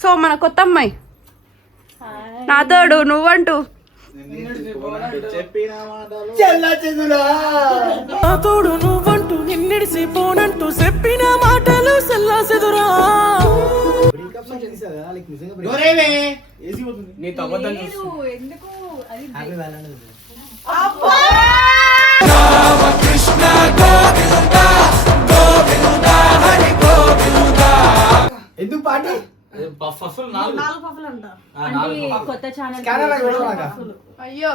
So మన కొత్త అమ్మాయి నా తోడు నువ్వంటూ తోడు నువ్వంటూ నిన్నెడిసి పోనంటూ చెప్పిన మాటలు సెల్లాసెదురా. ఎందుకు పాటి కొత్త ఛానల్ అయ్యో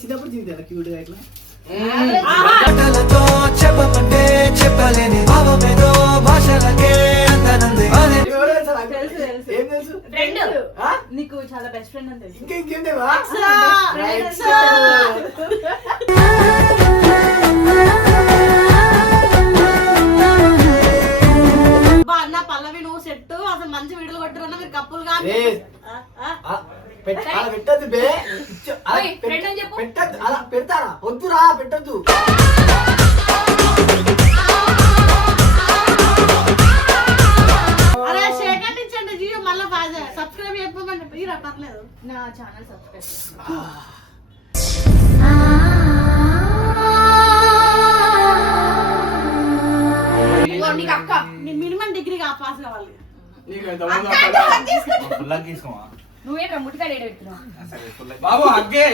చిన్నప్పుడు తింటారా క్యూట్ గా ఇట్లా చెప్పమంటే చెప్పలేని భావమేదో భాషలకే అందనంది. ఏం తెలుసు నీకు చాలా బెస్ట్ ఫ్రెండ్ అని తెలుసు. ఇంకేం అన్న పల్లవి నువ్వు సెట్ అసలు మంచి వీడియోలు కొట్టుకున్నా మీరు కప్పులు కానీ పెట్టద్దు బే పెట్టద్దు అలా పెడతారా వద్దురా పెట్టద్దు. అరే షేర్ ఇచ్చండి జియో మళ్ళీ సబ్స్క్రైబ్ చెప్పమని మీరు పర్లేదు నా ఛానల్ సబ్స్క్రైబ్ అక్క మినిమం డిగ్రీ పాస్ కావాలి. నువ్వే ముట్టికాడ పెడుతున్నావు బాబు అగ్గే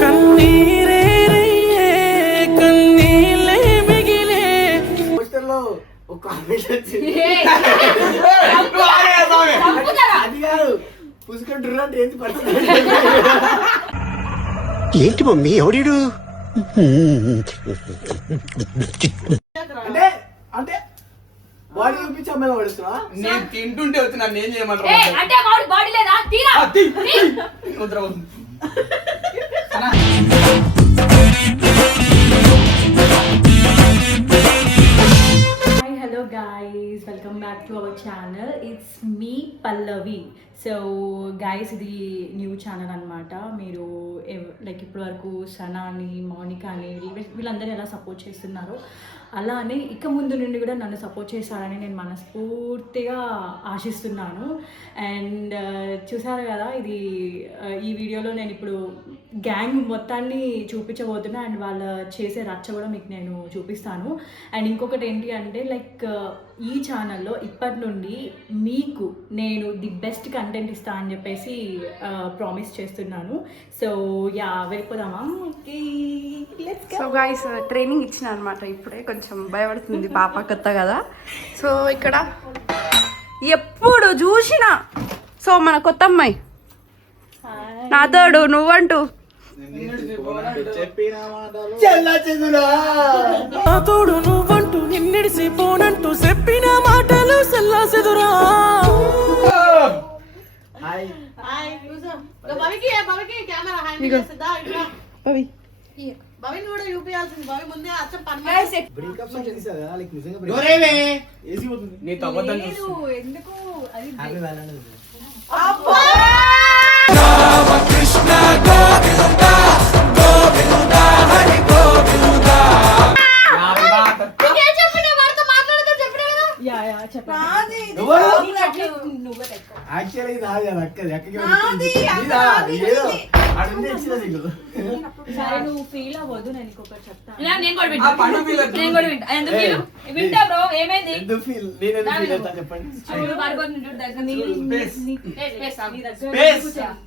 కన్నీరే కన్నీలే మిగిలే. పోస్టర్లో ఒక కామెంట్ వచ్చింది. అది కాదు పుసుకుంటారు అంటే ఏంటి పరిస్థితి ఏంటి మమ్మీ ఎవడీడు అంటే అంటే బాడీ చూపించి అమ్మాయి పడుతున్నా. నేను తింటుంటే వచ్చి నన్ను ఏం చేయమంటారు? అంటే బాడీ లేదా తీరా hello guys, welcome back to our channel. It's me Pallavi. So guys ఇది న్యూ ఛానల్ అనమాట. మీరు లైక్ ఇప్పటి వరకు సనాని మౌనికాని వీళ్ళందరూ ఎలా సపోర్ట్ చేస్తున్నారో అలానే ఇక ముందు నుండి కూడా నన్ను సపోర్ట్ చేస్తారని నేను మనస్ఫూర్తిగా ఆశిస్తున్నాను. అండ్ చూసారు కదా ఇది ఈ వీడియోలో నేను ఇప్పుడు గ్యాంగ్ మొత్తాన్ని చూపించబోతున్నా అండ్ వాళ్ళు చేసే రచ్చ కూడా మీకు నేను చూపిస్తాను. అండ్ ఇంకొకటి ఏంటి అంటే లైక్ ఈ ఛానల్లో ఇప్పటి నుండి మీకు నేను ది బెస్ట్ కంటెంట్ ఇస్తా అని చెప్పేసి ప్రామిస్ చేస్తున్నాను. సో యా వెళ్ళిపోదామా. సో గైస్ ట్రైనింగ్ ఇచ్చిన అనమాట. ఇప్పుడే కొంచెం భయపడుతుంది పాప కొత్త కదా. సో ఇక్కడ ఎప్పుడు చూసినా సో మన కొత్త అమ్మాయి నా తోడు నువ్వంటూ తోడు నువ్వంటూ నిన్నెడిసి పోనంటూ చెప్పిన మాటలు సెల్లాసెదురా. భవిని కూడా చూపించాల్సింది. భవి ముందే అచ్చం ఎందుకు అది కృష్ణ గోవిందా గోవిందా హరి గోవిందా. యాక్చువల్లీ ఇది నాది అది అక్కది అక్కకి సరే నువ్వు ఫీల్ అవ్వద్దు. నేను ఇంకొకటి చెప్తాను. వింటా బ్రో. ఏమైంది ఎందుకు ఫీల్ నేను ఎందుకు ఫీల్ అవుతా చెప్పండి.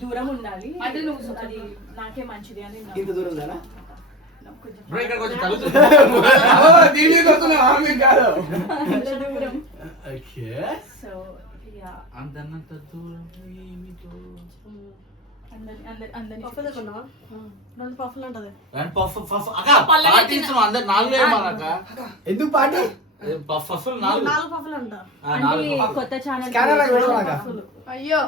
దూరం ఉండాలి. అది నాకే మంచిది అని ఇంత దూరం ఉండాలా? సో యా అందనంత దూరం ఎందుకు పాటి కొత్త ఛానల్ అయ్యో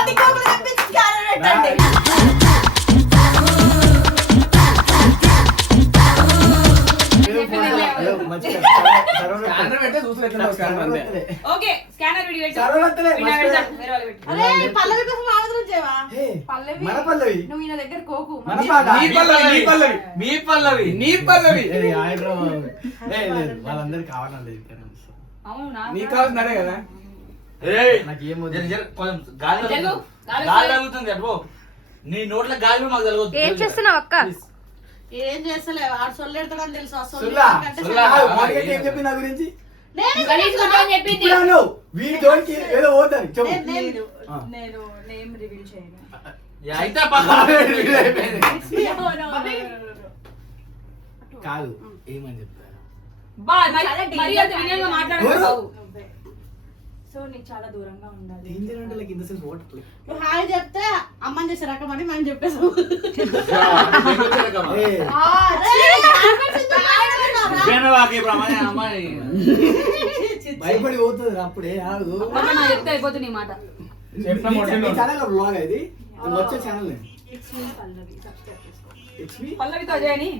కోటి కోకులు తెప్పించి స్కానర్ పెట్టండి. స్కానర్ పెడితే చూసినట్టు స్కానర్ అంతే. ఓకే స్కానర్ వీడియో పెట్టు. సర్వర్ వస్తలే, వీడియో మర్చిపోయా. పెట్టు. వేరే వాళ్ళు పెట్టు. అరే పల్లవి కోసం ఆలోచన చేయవా? పల్లవి మన పల్లవి నువ్వు ఈయన దగ్గర కోకు మన పాట నీ పల్లవి, నీ పల్లవి, మీ పల్లవి నీ పల్లవి. లేదు వాళ్ళందరూ కావాలండి అవును నాకు నీకు కావాల్సింది అదే కదా. నాకు ఏం జర జర కొంచెం గాలి జరుగు. తగులుతుంది. గాలి గాలి వస్తుంది. తగులుతుంది అటు నీ నోట్ల గాలి కూడా మాకు తగలదు. ఏం చేస్తున్నావు అక్క? ఏం చేస్తలే వాడు సొల్లెడతాడని తెలుసు ఆ సొల్లు సుల్లా కంటే సుల్లా సొల్లు. మార్కెట్ ఏం చెప్పి నా గురించి నేను గలీజ్ గుంటా అని చెప్పింది. ఇప్పుడు అన్నావు వీడి జోలికి ఏదో పోతాను చెప్పు నేను నేను నేమ్ రివీల్ చేయను. అయితే పక్కన కాదు ఏమని చెప్తారు బా మరి అంత వినయంగా మాట్లాడకూడదు. సో నీకు చాలా దూరంగా ఉండాలి. డేంజర్ అంటే like in the sense what నువ్వు హాయ్ చెప్తే అమ్మని చేసే రకమని మనం చెప్పేసాం. భయపడి పోతుంది అప్పుడే ఆగు అమ్మ నా చెప్తే అయిపోతుంది నీ మాట. చెప్పిన మొట్టిలో. ఛానల్ బ్లాగ్ ఇది ఇది వచ్చే channel It's me, Pallavi. Subscribe చేసుకో. ఇట్స్ మీ పల్లవితో అజయ్ అని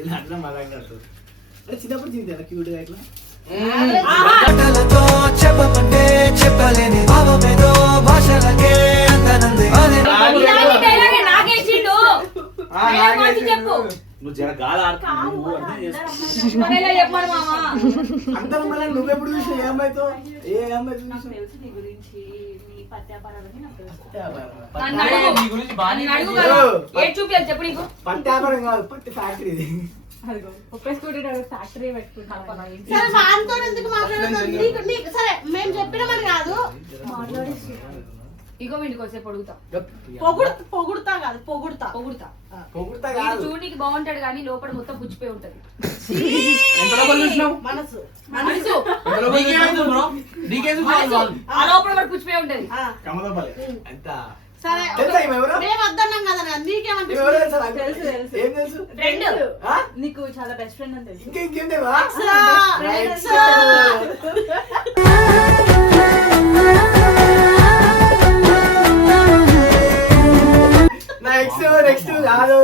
ఇలా అట్లా మాట్లాడుతూ అరే చిన్నప్పుడు తింటారా క్యూట్ గా ఇట్లా మాటలతో చెప్పమంటే చెప్పలేని భావమేదో భాషలకే అందనంది ఇలాంటి డైలాగే నాకేసిండు. డైలాగ్ మార్చి చెప్పు. నువ్వు జర గాలి ఆడుతున్నావు అర్థం చేసుకో. మరేలా చెప్పాలి మామ? అందరం మళ్ళీ నువ్వెప్పుడు చూసినా ఏ అమ్మాయితో ఏ అమ్మాయితో నాకు చూసినా తెలుసు నీ గురించి, నీ పత్యాపారాలని నాకు తెలుసు. నన్ను అడుగు. నీ గురించి బాగానే నన్ను అడుగు తెలియదు. కదా. ఏది చూపించాలి చెప్పు నీకు. పట్టు వ్యాపారం కాదు పట్టు ఫ్యాక్టరీ ఇది అదిగో ఒప్పేసుకుంటున్నాడు, ఫ్యాక్టరీ పెట్టుకుంటాను. సరే వాంతో ఎందుకు మాట్లాడతావు? నీకు సరే మేము చెప్పినామని కాదు, మాట్లాడేసి ఇగో వీడికి వచ్చే పొడుగుతా పొగుడుతా కాదు పొగుడుతా. పొగుడుతా. పొగుడుతా వీడు కాదు చూడనికి బాగుంటాడు కానీ లోపల మొత్తం పుచ్చిపోయి ఉంటది. ఎంత లోపల చూసినావు? మనసు మనసు ఎంత లోపల నీకేమైంది చూసినావు? బ్రో? నీకేందుకు మనసు కావాలి? ఆ లోపల కూడా పుచ్చిపోయి ఉంటది. ఆ, కమలపల్లి ఎంత సరే తెలుసా ఈమె ఎవరో? మేము వద్దన్నాం కదా ఈమె ఎవరో నీకేమనిపిస్తుంది? తెలుసా నాకు? తెలుసు, తెలుసు. ఏం తెలుసు ఫ్రెండ్. ఆ? నీకు చాలా బెస్ట్ ఫ్రెండ్ అని తెలుసు. ఇంకేం దేవా Friends. నెక్స్ట్ కాదు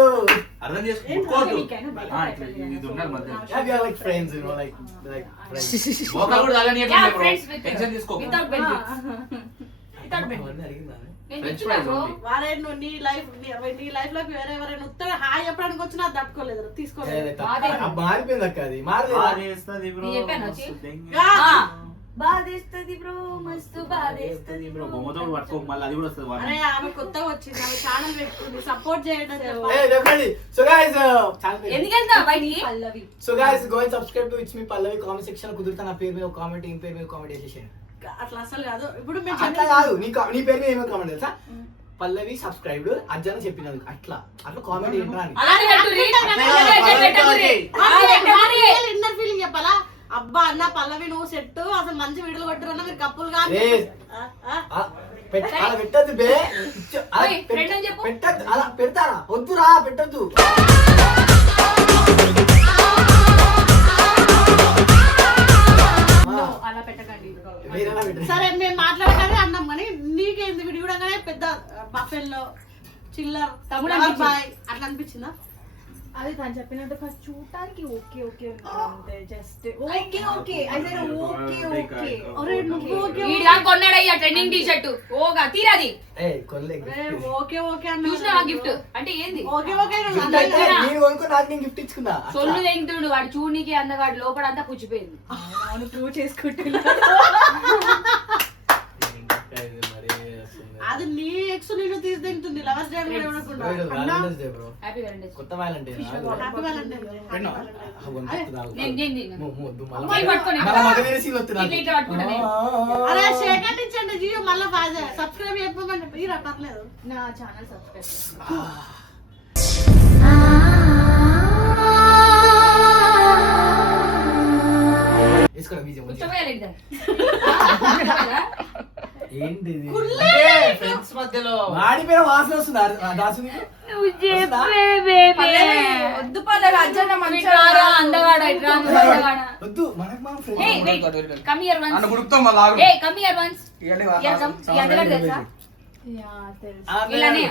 అర్థం చేసుకో. ముట్టుకోవద్దు. నీకైనా బయట ఆ, ఇట్లా ఇది ఉండాలి మధ్యలో. we are like friends, you know, like friends. మోకాలు కూడా తాగనీయట్లేదు Yeah, bro. friends with tension తీసుకోకు. without benefits. Without benefits. అవన్నీ అడిగిందా? నేను French చెప్తున్నా fries బ్రో. only. వారే నువ్వు నీ లైఫ్ లోకి వేరే ఎవరైనా ఉత్తగా హాయ్ చెప్పడానికి వచ్చినా అది తట్టుకోలేదు ఏ, తీసుకోలేదు. ఆ మారిపోయింది అక్క అది మారలేదు బాధేస్తది బ్రో. నీ చెప్పాను వచ్చి? మస్తు దెంగ. ఆ. బాధేస్తది బ్రో, మస్తు బాధేస్తది బ్రో బొమ్మతో కూడా పట్టుకో మళ్ళీ అది కూడా వస్తుంది అరే ఆమె కొత్తగా వచ్చింది, ఆమె ఛానల్ పెట్టుకుంది, సపోర్ట్ చేయండి అని చెప్పాలి. Hey, definitely. So guys, ఎందుకు వెళ్తావు బయటికి? పల్లవి. so guys, go and subscribe to It's Me Pallavi comment section లో కుదురుతా నా పేరు మీద ఒక కామెంట్ ఏం పేరు మీద కామెంట్ చేసేసాను అట్లా అసలు కాదు. ఇప్పుడు మేము అట్లా కాదు నీ పేరు మీద ఏమో కామెంట్ తెలుసా పల్లవి సబ్స్క్రైబ్డ్ అజ్జన చెప్పినది అట్లా అట్లా కామెంట్ ఏంట్రా అని అలానే పెట్టుర్రి. అలానే పెట్టుర్రి. ఇన్నర్ ఫీలింగ్ చెప్పాలా? అబ్బా అన్న పల్లవి నువ్వు సెట్ అసలు మంచి వీడియోలు కొట్టుకున్నా మీరు కప్పులు కానీ ఏ, అలా పెట్టద్దు బే అలా ఓయ్, friend అని చెప్పు. పెట్టద్దు అలా పెడతారా వద్దురా పెట్టద్దు అలా పెట్టకండి. వేరేలా పెట్టండి. సరే మేము మాట్లాడగానే అన్నాం కానీ నీకేంది వీడియో కూడా పెద్ద బఫెల్లో చిల్లర్ తమ్ముడు lover అనిపించింది. boy అట్లా అనిపించిందా? అది తను చెప్పినట్టు ఫస్ట్ చూడటానికి ఓకే ఓకే అంతే, జస్ట్ ఓకే ఓకే అయితే ఓకే ఓకే. ఒరే నువ్వు ఓకే వీడు కానీ కొన్నాడయ్యా ట్రెండింగ్ టీ షర్ట్. ఓగా తీరాది. ఏ కొల్లే ఒరే, ఓకే ఓకే చూసినా అన్న గిఫ్ట్ అంటే ఏంది? ఓకే ఓకే నువ్వు గిఫ్ట్ అంటే అందరికీ నేను కొనుక్కో నాకు నేను గిఫ్ట్ ఇచ్చుకున్నా సొల్లు తెంగుతుండు వాడు చూడనీకి అందగాడు లోపల అంతా పుచ్చిపోయింది. అవును ప్రూవ్ చేసుకుంటున్నా. అది నీ ఎక్స్ నేను తీసి తింటుంది లవర్స్ డే కూడా ఇవ్వకుండా. Happy Valentine's. కొత్త వ్యాలంటే హ్యాపీ వ్యాలంటైన్స్ డే. చేయి పట్టుకొని. ఇట్లా ఇట్లా పట్టుకుంటా నేను. అరే షేకండ్ ఇచ్చండి జియో మళ్ళీ సబ్స్క్రైబ్ చెప్పమని మీరా పర్లేదు. నా ఛానల్ సబ్స్క్రైబ్ చేసుకో. కూర్చోపోయాలి ఇద్దరు. ఏంటిది ఫ్రెండ్స్ మధ్యలో వాడిపోయిన వాసన వస్తుంది దాసు నువ్వు చెప్పే బేబీ వద్దు పల్లవి అజ్జన్న మంచిగా అందగాడ ఇట్రా నువ్వు అందగాడ వద్దు మనకు మనం friend Hey, wait. Come here once. నన్ను గుర్తుతో మళ్ళీ ఆగు. Hey, come here once. ఇవ్వండి, Here come. ఈ అందగాడు తెలుసా? వీళ్ళనే.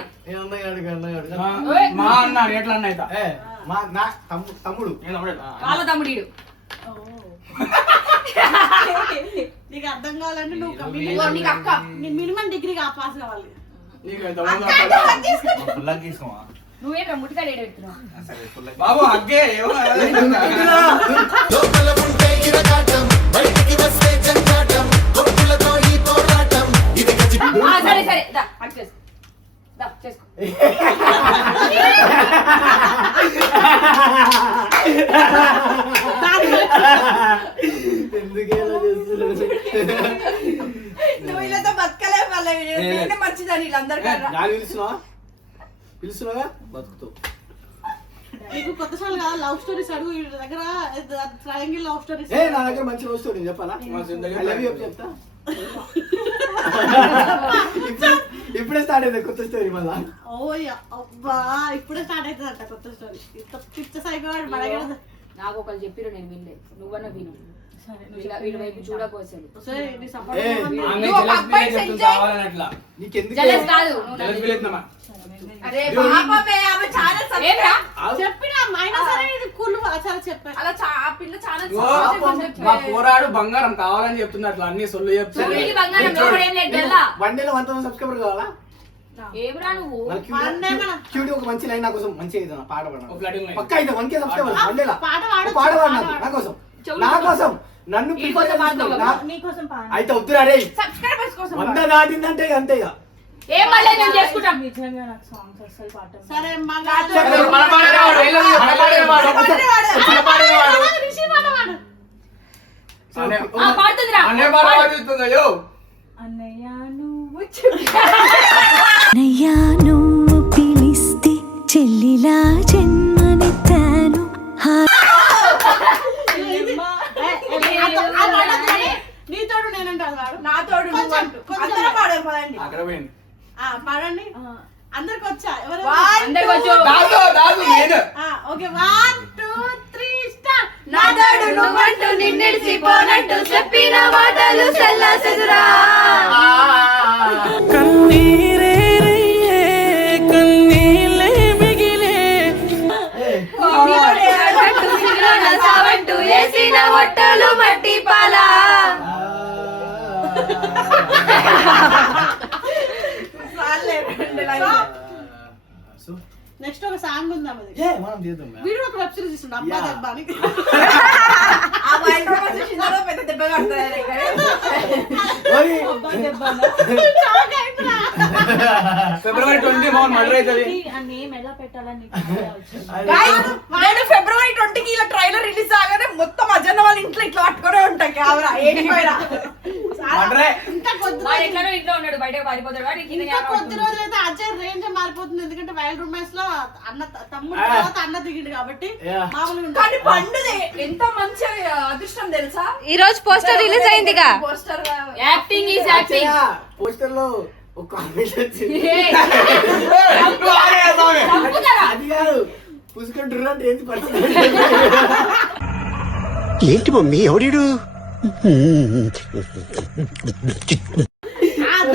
మా అన్న ఎట్లా అన్న అయితే మా నా తమ్ముడు వాళ్ళ తమ్ముడు నీకు అర్థం కావాలంటే నువ్వు ఇదిగో నీకు అక్క. మినిమం డిగ్రీ పాస్ కావాలి. ఫుల్లాగా తీసుకోమా నువ్వేంట్రా ముట్టికాడ ఏడు పెడుతున్నావు సరే ఫుల్లాగా బాబు హగ్గే లోపల ఉంటే ఇరకాటం బయటికి వస్తే జంజాటం కొట్టులతో ఈ పోరాటం ఇది గజి సరే సరే దా హక్ చేసుకో దా చేసుకో ఎందుకేలా చేస్తున్నావు నువ్వు వీళ్ళతో బతకలే పల్లవి నేనే మంచిదని వీళ్ళందరికన్నా గాలి పిలుస్తున్నావా బతుకుతావు నీకు కొత్త సార్లు కదా లవ్ స్టోరీస్ అడుగు వీళ్ళ దగ్గర ట్రయాంగిల్ లవ్ స్టోరీస్. నా దగ్గర మంచి లవ్ స్టోరీ చెప్పాలా I love you చెప్తా ఇప్పుడే స్టార్ట్ అయింది కొత్త స్టోరీ మళ్ళా ఓయ్య అబ్బా ఇప్పుడే స్టార్ట్ అవుతుందంట కొత్త స్టోరీ. పిచ్చ సైకోవాడు బడగడ. నాకు ఒకళ్ళు చెప్పిరు నేను వినలేదు నువ్వన్నా విను వీళ్ళ వైపు చూడకోసలు సరే నీ సపోర్ట్ ఏ, నువ్వు ఒక అబ్బాయి సెట్ చేయి. నీకెందుకు జలస్ కాదు నువ్వు నన్ను అరే పాపమే ఆమె ఛానల్ ఏంట్రా చెప్పినా అయినా సరే ఇది కుళ్ళు సరే చెప్పాను. అలా ఆ పిల్ల ఛానల్ మా పోరాడు బంగారం కావాలని చెప్తున్నా అట్లా అన్ని సొల్లు వీడి బంగారం లోపల ఏం లేదు గల్లా వన్ డేలో 1000 సబ్స్క్రైబర్ కావాలా ఏమ్రా నువ్వు క్యూటీ ఒక మంచి లైన్ నా కోసం మంచి పాట ఒక పాడను ఫ్లటింగ్ లైన్. పక్క అయితే 1K సబ్స్క్రైబర్ వన్ డేలా పాట పాడు పాట పాడు నా కోసం నన్ను నీ కోసం పాడతావు కదా? నీకోసం పాడు. అయితే వద్దురా రే సబ్స్క్రైబర్స్ కోసం 100 దాటిందంటే ఇక అంతే ఇక ఏం మళ్ళీ నేను చేసుకుంటాం నిజంగా నాకు సాంగ్స్ అస్సలు పాట సరే మన పాడేవాడు, I love you, మన పాడేవాడు. మన పాడేవాడు. పాడుతుందిరా అనే పాడేవాడు అయ్యో అన్నయ్య నువ్వు నయ్యా నువ్వు పిలిస్తే చెల్లిలా జన్మనెత్తాను నీతోడు నేనంటాను వాడు. నా తోడు నువ్వు కొంచెం, అంటూ. కొంచెం. అందరం పాడాం పదండి అక్కడ పోయింది పాడండి అందరికి వచ్చా ఎవరు అందరికి వచ్చు దాదు నేను ఓకే 1 2 3 స్టార్ట్. నా తోడు నువ్వంటూ నిన్నిడిచిపోనట్టు చెప్పిన మాటలు చెల్లాసెదురా కన్నీరే కన్నీలే మిగిలే సావంటూ వేసిన ఒట్టలు మట్టి పాలా నెక్స్ట్ ఒక సాంగ్ ఉందాం అది ఏ మనం చేద్దాం వీడు ఒక వెబ్ సిరీస్ ఇస్తుండు అబ్బా Yeah. దెబ్బ అని. ఆ వైల్డ్ రోమన్స్ చూసినారో పెద్ద దెబ్బ కడతారు షాక్ అయిపోయినా. ఫిబ్రవరి 20 మర్డర్ అవుతుంది ఆ నేమ్ ఎలా పెట్టాలని నీకు idea వచ్చింది. నేను ఫిబ్రవరి 20కి ఇలా ట్రైలర్ రిలీజ్ కాగానే మొత్తం అజన్న వాళ్ళ ఇంట్లో ఇట్లా పట్టుకునే ఉంటాయి కెమెరా ఏడిపోయినా మర్డరే ఇంకా కొద్ది వాడు రోజులు- ఎట్లనో ఇంట్లో ఉన్నాడు బయటకు పారిపోతాడు వాడు కింద ఇంకా కొద్ది రోజులైతే అజయ్ రేంజ్ మారిపోతుంది ఎందుకంటే వైల్డ్ రొమాన్స్ లో అన్న తమ్ముడు తర్వాత అన్న దిగిండు కాబట్టి Yeah. మామూలుగా కానీ ఉంటుంది. పండుది ఎంత మంచి అదృష్టం తెలుసా ఈ రోజు పోస్టర్ రిలీజ్ అయిందిగా poster acting is acting poster లో ఒక కామెంట్ వచ్చింది అది కాదు పుసుకుంటారు అంటే ఏంటి పరిస్థితి ఏంటి మమ్మీ ఎవడు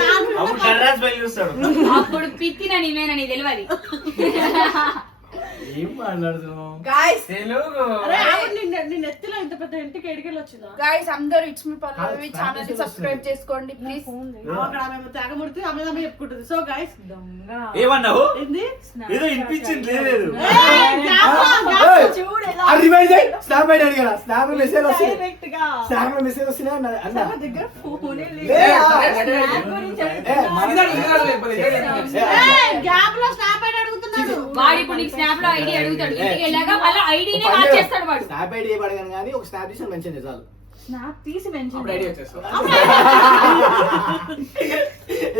దాంట్లో అప్పుడు కర్రాజ్ బయలు చూస్తాడు అప్పుడు పిత్తిన నీవేనని తెలియదు ఏం మాట్లాడుతున్నావు గాయ్స్ తెలుగు అరే ఆవిడ నిన్న ఎత్తులో ఇంత పెద్ద ఇంటికి ఎడికెళ్ళి వచ్చిందా గాయ్స్ అందరూ ఇట్స్ మీ పల్లవి ఛానల్ ని సబ్స్క్రైబ్ చేసుకోండి ప్లీజ్ అక్కడ ఆమె త్యాగమూర్తి ఆమె చెప్పుకుంటుంది సో గైస్ దొంగ ఏమన్నావు ఏంది ఏదో వినిపించింది లేదు చూడు ఎలా స్నాప్ అయ్యి అడిగారా స్నాప్ మెసేజ్ వస్తుంది డైరెక్ట్ గా స్నాప్ లో మెసేజ్ వస్తున్నాయి అన్న దగ్గర ఫోనే లేదు. గ్యాప్ లో స్నాప్ అయిన అడుగుతున్నాడు వాడు ఇప్పుడు నీకు స్నాప్ లో ఐడి అడుగుతాడు ఇంటికి వెళ్ళాక మళ్ళీ ఐడినే మార్చేస్తాడు వాడు స్నాప్ ఐడి పడగాను కానీ ఒక స్నాప్ తీసి మంచిది చాలు స్నాప్ తీసి మెన్షన్ అప్పుడు ఐడియా వచ్చేస్తా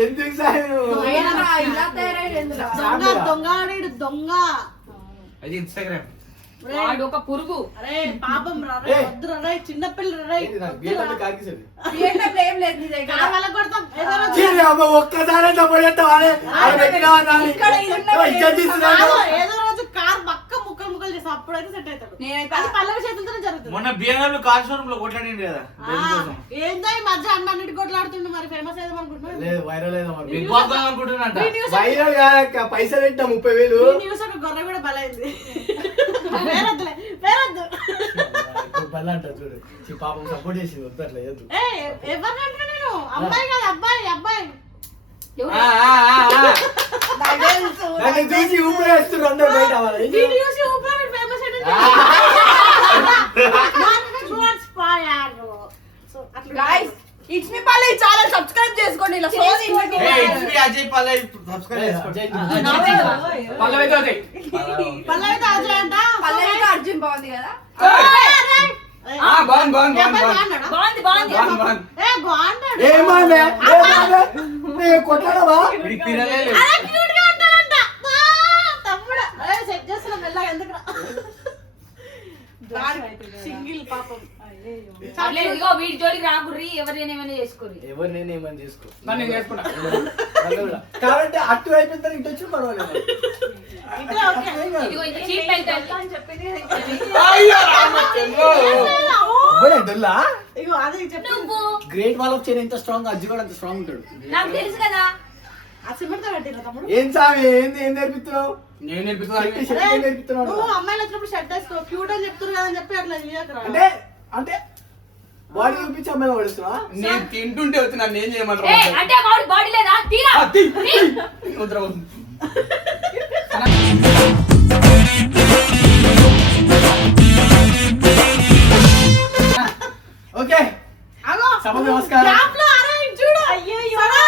ఎందుకు సార్ ఇలా తయారైంది దొంగ దొంగ ఆడాడు దొంగ అది ఇన్స్టాగ్రామ్ వాడు ఒక పురుగు అరే పాపం రే వద్దురా రే చిన్న పిల్లలు రే ఏంటి నాకు బియ్యం కార్కి సరి ఏం లేదు నీ దగ్గర కొడతాం ఏదో రోజు అమ్మ ఒక్కసారి ఇక్కడ ఇది ఉన్న ఏదో రోజు కార్ బక్క ముక్కలు ముక్కలు చేసి అప్పుడైతే సెట్ అవుతాడు. నేనైతే అది పల్లవి చేతులతోనే జరుగుతుంది. మొన్న బిఎన్ఎల్ కార్ షోరూమ్ లో కొట్లాడింది కదా ఏందో ఈ మధ్య అన్నిటి కొట్లాడుతుండే, మరి ఫేమస్ అయ్యాం అనుకుంటున్నాను. లేదు వైరల్ అయినా బిగ్ బాస్ అనుకుంటున్నట్ట. వైరల్ కాక పైసలు పెట్టా 30,000 న్యూస్ ఒక గొర్రె కూడా బలైంది. పేరొద్దులే, పేరొద్దు. బల్ల అంట చూడు ఈ పాపం సపోర్ట్ చేసింది వద్దు అట్లా చేయొద్దు. ఎవరిని అంటున్నా నేను? అమ్మాయి కాదు, అబ్బాయి అబ్బాయి. నన్ను చూసి ఊపిరేస్తున్నారు అందరూ బయట వాళ్ళు. వీడియో చూసి ఊపిరి ఫేమస్ అయ్యింది. Guys it's me Pallavi channel subscribe చేసుకోండి. ఇలా సోది అజయ్ పల్లవి సబ్స్క్రైబ్ చేసుకోండి. పల్లవితో అదే. పల్లవితో అజయ్ అంట. పల్లవితో అర్జున్ బాగుంది కదా. బాగుంది బాగుంది ఈ అబ్బాయి బాగుంది బాగున్నాడా? బాగుంది బాగుంది బాగుంది. బాగున్నాడు. ఏమామే కొట్లాడవా వీడికి తిరగలే లేదు. అరే, cute గా ఉంటాడంట. తమ్ముడు సెట్ చేస్తున్నా మెల్లగా, ఎందుకు సింగిల్ పాపం. పర్లేదు, ఇదిగో వీడి జోలికి రాకుర్రి, ఎవరిని ఏమైనా చేసుకోర్రి. ఎవరు నేను ఏమని చేసుకో నన్ను నేను చేసుకున్నా. కాబట్టి అటు అయిపోయిన తర్వాత ఇటు వచ్చి పర్వాలేదు. ఇట్లా ఓకే. ఇదిగో ఇంత చీప్ అయితే అయ్యో రామచంద్ర. దొల్లా ఇగో అది చెప్పు. నువ్వు గ్రేట్ వాల్ ఆఫ్ చైన్ ఎంత స్ట్రాంగ్ అజ్జు కూడా అంత స్ట్రాంగ్ ఉంటాడు. నాకు తెలుసు కదా. ఆ సిమెంట్ తో పెట్టిరా తమ్ముడు. ఏం సామి ఏంది ఏం నేర్పిస్తున్నావు నేను నేర్పిస్తున్నా. ఏం నేర్పిస్తున్నావు నువ్వు అమ్మాయిలు వచ్చినప్పుడు షర్ట్ వేసుకో, క్యూట్ అని చెప్తున్నారు కదా అని చెప్పి అట్లా చేయకురా. అంటే అంటే బాడీ చూపించి అమ్మాయిలు పడుతున్నా నేను తింటుంటే వచ్చి నన్ను ఏం ఏ చేయమంటారు? అంటే మామిడి బాడీ లేదా? తీరా ఓకే అగో సభ నమస్కారం. గ్యాప్ లో అరే ఇటు చూడు. సరే,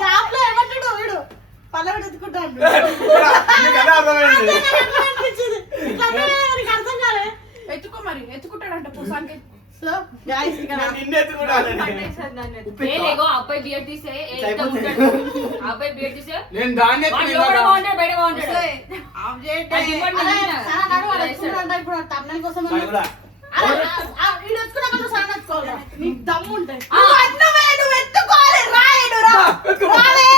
గ్యాప్ లో ఏమంటాడు వీడు? పల్లవి ఎత్తుకుంటాడు. నీకు ఎలా అర్థమైంది? అనిపించింది. ఇట్లా అంటే నీకు అర్థం కాలే. ఎత్తుకో మరి ఎత్తుకుంటాడంట పూసానికి. సో గైస్ ఇక్కడ నేను నిన్ను ఎత్తుకుంటాను. లేగో అబ్బాయి బియర్ తీసే ఎంత ఉంటాడు. అబ్బాయి బియర్ తీసే నేను దాన్ని వాడు ఎత్తుకున్నా. లోపల బాగుంటాడు, బయట బాగుంటాడు. ఆఫ్ చేయండి. అది ఇవ్వండి, అరే, నేను సరే, నడు, వాడు ఎత్తుకుంటాడంట. ఇప్పుడు thumbnail కోసం అది కూడా. అరే, వీడు ఎత్తుకున్నాక నువ్వు సరే ఎత్తుకోవాలి. నీకు దమ్ము ఉంటాయి. నువ్వు అన్నమే, నువ్వు ఎత్తుకోవాలి. రాయడు రా. రాలే.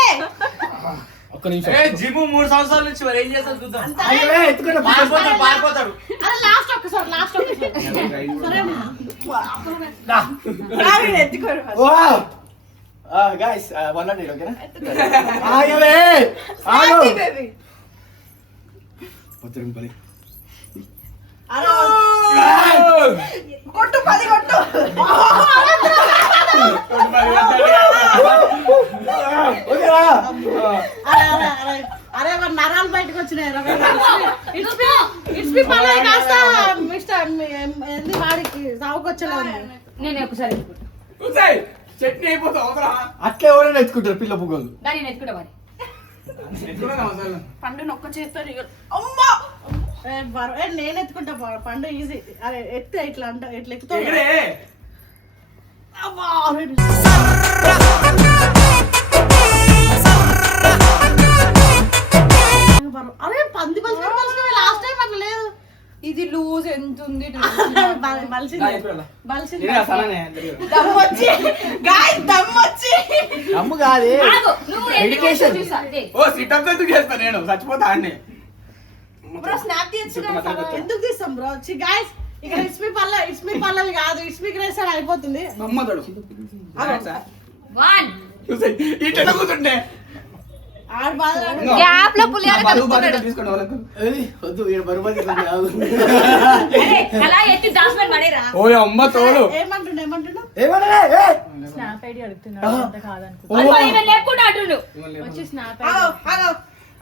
ఒక్క నిమిషం ఏ జిమ్ 3 సంవత్సరాల నుంచి మరి ఏం చేస్తాడు చూద్దాం. అయ్యో, ఎత్తుకున్నా. పారిపోతాడు. అరే లాస్ట్ ఒక్కసారి సరే రా, వీడు ఎత్తుకోరు first. Wow! Guys, 100, ఓకేనా? ఆగవే! ఆగు! Happy baby. పత్రింపలి. అరే, కొట్టు 10 కొట్టు. ఓకేనా? అరే మరి నరాలు బయటకు వచ్చినాయి. ఇట్స్ మీ పల్లవి కాస్త మిస్టర్ ఏంది వాడికి సావుకొచ్చేలా ఉంది. నేను ఒకసారి కూర్చోయ్. చట్నీ అయిపోతావు అవసరం. అట్లా ఎవరైనా ఎత్తుకుంటారు పిల్ల పువ్వులు. దాన్ని నేను ఎత్తుకుంటా మరి. ఎత్తుకున్నాను అవసరం. పండు నొక్క చేత్తో అమ్మా. నేను ఎత్తుకుంటా పండు ఈజీ. అరే ఎత్తే ఇట్లా అంట ఇట్లా ఎక్కుతావు. ఎక్కడే? అరే పంది బలిసిన లాస్ట్ టైం అట్లా లేదు. ఇది లూజ్ ఎంత ఉంది. బలిసింది నేనే అసలనే తెలియదు. దమ్మొచ్చి గాయ్స్ దమ్మొచ్చి. అమ్ము కాదే ఆగు, నువ్వు Meditation. చూసా అదే. ఓ సిటప్ ఎందుకు చేస్తా నేను చచ్చిపోతా అన్నే. బ్రో స్నాప్ తీయొచ్చు కదా. ఎందుకు తీస్తాం బ్రో? గాయ్స్ ఇక్కడ ఇట్స్ మీ పల్లవి కాదు, ఇట్స్ మీ గ్రేస్ అని అయిపోతుంది. నమ్మతాడు. వన్ చూసాయి ఇట్లా కూర్చుంటే ఆడు బాధ గ్యాప్ లో పులిహార బరువు కలుపుతున్నాడు. బాధ్యత తీసుకోండి వాళ్ళకు. ఏయ్, వద్దు ఈడ బరువు ఆగు. అరే అలా ఎత్తి దాచుకొని పడేరా. ఓ అమ్మ తోడు. ఏమంటుండే ఏమన్నాడే? ఏయ్! స్నాప్ ఐడి అడుగుతున్నాడు, అంత కాదనుకో. ఈయన లేపుకుంటా అంటుండు. వచ్చి స్నాప్ ఆగో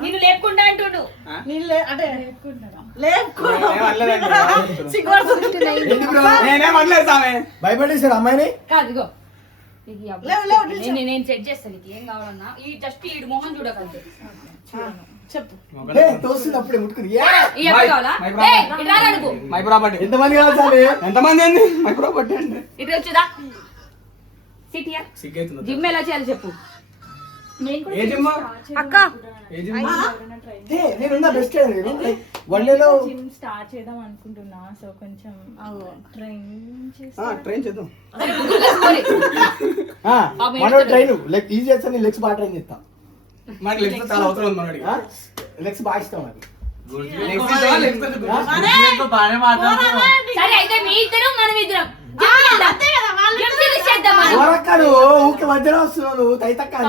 నిన్ను లేపుకుంటా అంటుండు. నీళ్ళు అంటే నేనేం అనలేదండి. ఎందుకు బ్రో? నేనేం అనలేదు సామె. భయపడేశారు అమ్మాయిని. కాదు ఇగో ఇది ఈ అబ్బాయి. లేవు, నిల్చో. నేను సెట్ చేస్తాను, నీకు ఏం కావాలన్నా ఈ జస్ట్ ఈ మొహం చూడకంతే. చెప్పు. తోస్తుంది అప్పుడే ముట్టుకుంది. ఏ! ఈ అబ్బాయి కావాలా? ఏయ్, ఇటు రారా నువ్వు. My property. ఎంతమంది కావాలి సార్? ఎంతమంది అండి మై ప్రాపర్టీ అండి. ఇటు వచ్చుదా సిటీ సిగ్గైతుంది. జిమ్ ఎలా చేయాలి చెప్పు. ఏ జిమ్ అక్క ఏ జిమ్ నేనున్నా బెస్ట్ నేను వన్ డేలో జిమ్ స్టార్ట్ చేద్దాం అనుకుంటున్నా. సో కొంచెం ట్రైన్ చేద్దాం. మనో ట్రైన్ లెగ్ ఈజీ చేస్తా, నేను లెగ్స్ బాగా ట్రైన్ చేస్తా. మనకి లెగ్స్ చాలా అవసరం ఉంది మనోడికి. లెగ్స్ బాగా ఇష్టం నాకు. బాగానే మాట్లాడుతున్నావు. సరే అయితే మీ ఇద్దరు మనం ఇద్దరం ఎవరక్కడు ఊకే మధ్యలో వస్తున్నావు నువ్వు తైతక్క అని.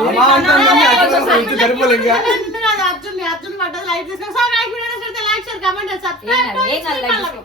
అర్జున్ పడ్డది లైక్ చేసుకో. సో లైక్ వీడియో నచ్చితే లైక్ షేర్ కామెంట్ సబ్స్క్రైబ్.